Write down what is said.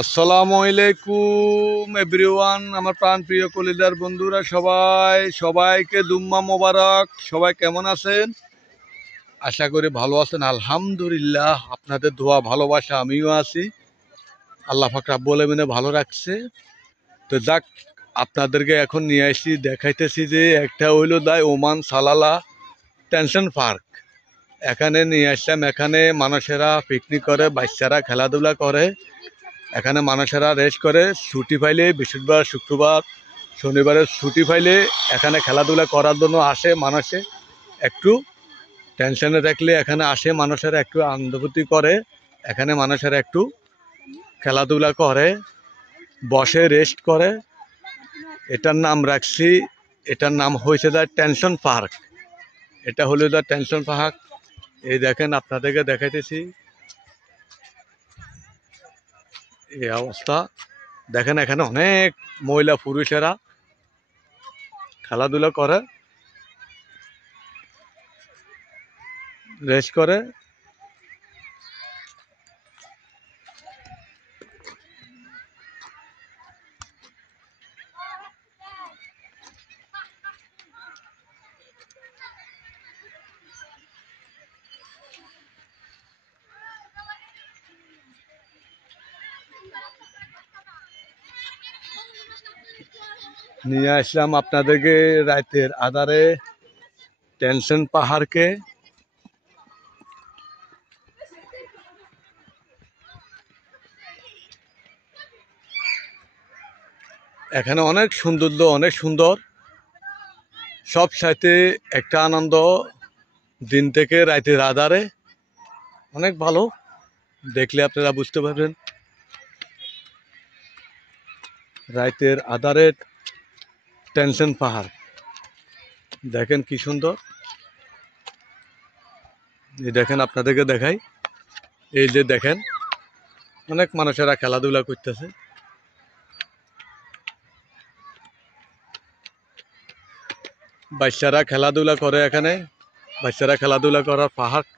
আসসালামু আলাইকুম এভরিওয়ান, আমার প্রাণ প্রিয় কলিজার বন্ধুরা সবাইকে দুম্মা মোবারক। সবাই কেমন আছেন? আশা করি ভালো আছেন। আলহামদুলিল্লাহ, আপনাদের দোয়া ভালোবাসা আমিও আছি। আল্লাহ পাক রাব্বুল আলামিন ভালো রাখছে। তো যাক, আপনাদেরকে এখন নিয়ে আসি, দেখাইতেছি যে একটা হইলো দায় ওমান সালালা টেনশন পার্ক। এখানে নিয়ে আসলাম। এখানে মানুষেরা পিকনিক করে, বাচ্চারা খেলাধুলা করে, এখানে মানুষেরা রেস্ট করে। ছুটি পাইলে বৃহস্পতিবার, শুক্রবার, শনিবারে ছুটি পাইলে এখানে খেলাধুলা করার জন্য আসে মানুষে। একটু টেনশনে থাকলে এখানে আসে মানুষেরা, একটু আনন্দভূতি করে। এখানে মানুষেরা একটু খেলাধুলা করে, বসে রেস্ট করে। এটার নাম রাখছি, এটার নাম হয়েছে দ্য টেনশন পার্ক। এটা হলো দ্য টেনশন পার্ক। এই দেখেন, আপনাদেরকে দেখাইতেছি এই অবস্থা। দেখেন, এখানে অনেক মহিলা পুরুষেরা খেলাধুলা করে, রেস্ট করে। নিয়ে আসলাম আপনাদেরকে রাতের আধারে টেনশন পাহাড়কে। এখানে অনেক সৌন্দর্য, অনেক সুন্দর। সব সাথে একটা আনন্দ, দিন থেকে রাতের আধারে অনেক ভালো। দেখলে আপনারা বুঝতে পারবেন রাতের আধারে টেনশন পাহাড়। দেখেন কি সুন্দর। এই দেখেন, আপনাদেরকে দেখাই। এই যে দেখেন, অনেক মানুষেরা খেলাধুলা করতেছে। বাচ্চারা খেলাধুলা করে এখানে। বাচ্চারা খেলাধুলা করার পাহাড়।